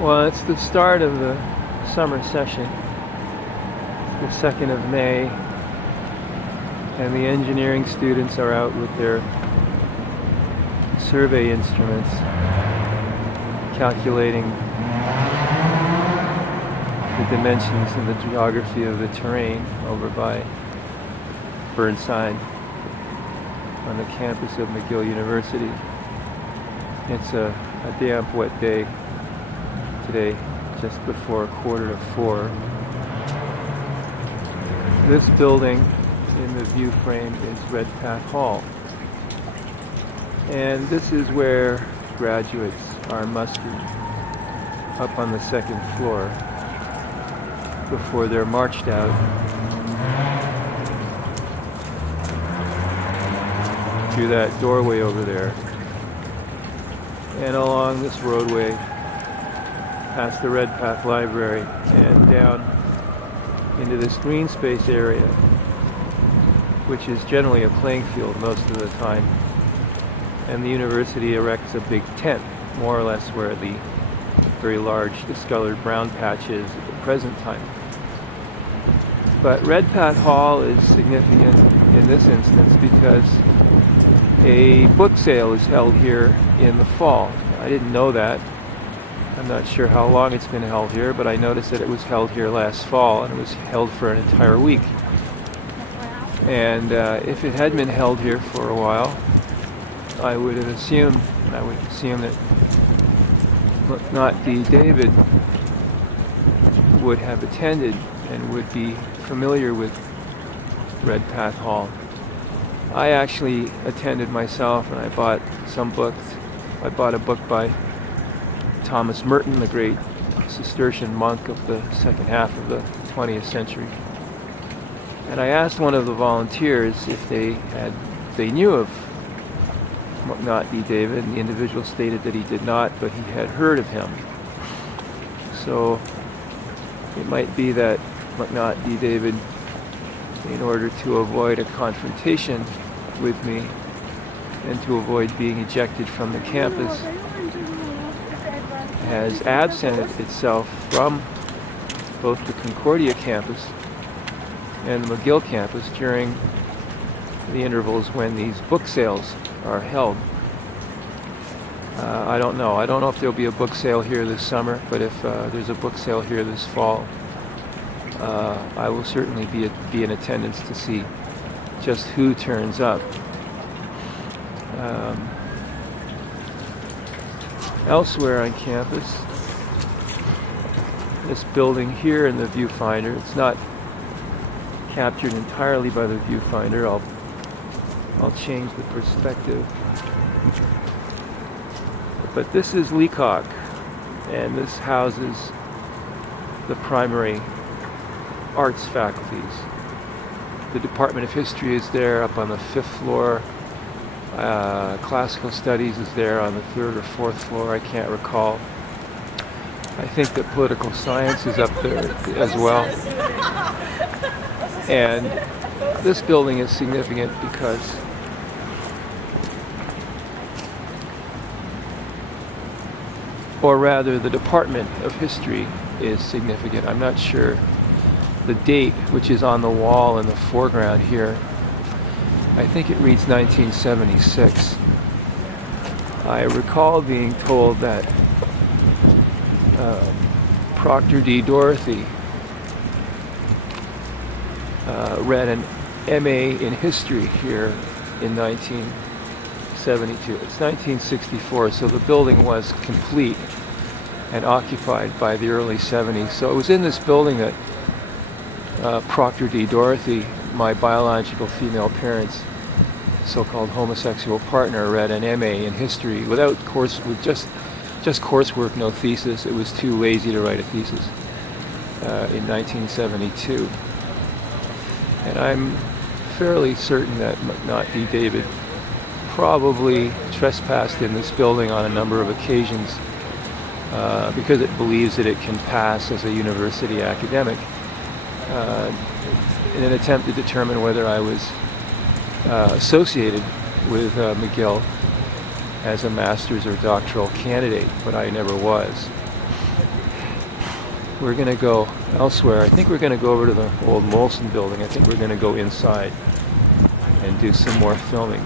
Well, it's the start of the summer session, the 2nd of May, and the engineering students are out with their survey instruments, calculating the dimensions and the geography of the terrain over by Burnside on the campus of McGill University. It's a damp, wet day today, just before 3:45. This building in the view frame is Redpath Hall, and this is where graduates are mustered up on the 2nd floor before they're marched out through that doorway over there and along this roadway past the Redpath Library and down into this green space area, which is generally a playing field most of the time. And the university erects a big tent, more or less where the very large discolored brown patch is at the present time. But Redpath Hall is significant in this instance because a book sale is held here in the fall. I didn't know that. I'm not sure how long it's been held here, but I noticed that it was held here last fall, and it was held for an entire week. And if it had been held here for a while, I would assume that not D. David would have attended and would be familiar with Redpath Hall. I actually attended myself, and I bought some books. I bought a book by Thomas Merton, the great Cistercian monk of the second half of the 20th century. And I asked one of the volunteers if they knew of not D. David, and the individual stated that he did not, but he had heard of him. So it might be that not D. David, in order to avoid a confrontation with me and to avoid being ejected from the campus, has absented itself from both the Concordia campus and the McGill campus during the intervals when these book sales are held. I don't know. I don't know if there'll be a book sale here this summer, but if there's a book sale here this fall, I will certainly be in attendance to see just who turns up. Elsewhere on campus, this building here in the viewfinder, it's not captured entirely by the viewfinder. I'll change the perspective. But this is Leacock, and this houses the primary arts faculties. The Department of History is there up on the 5th floor. Classical Studies is there on the 3rd or 4th floor, I can't recall. I think that Political Science is up there as well. And this building is significant because or rather the Department of History is significant. I'm not sure the date, which is on the wall in the foreground here. I think it reads 1976. I recall being told that Proctor D. Dorothy read an MA in history here in 1972. It's 1964, so the building was complete and occupied by the early 70s. So it was in this building that Proctor D. Dorothy, my biological female parents' so-called homosexual partner, read an MA in history with just coursework, no thesis. It was too lazy to write a thesis in 1972. And I'm fairly certain that not D. David probably trespassed in this building on a number of occasions because it believes that it can pass as a university academic in an attempt to determine whether I was associated with McGill as a master's or doctoral candidate, but I never was. we're going to go elsewhere. I think we're going to go over to the old Molson building. I think we're going to go inside and do some more filming.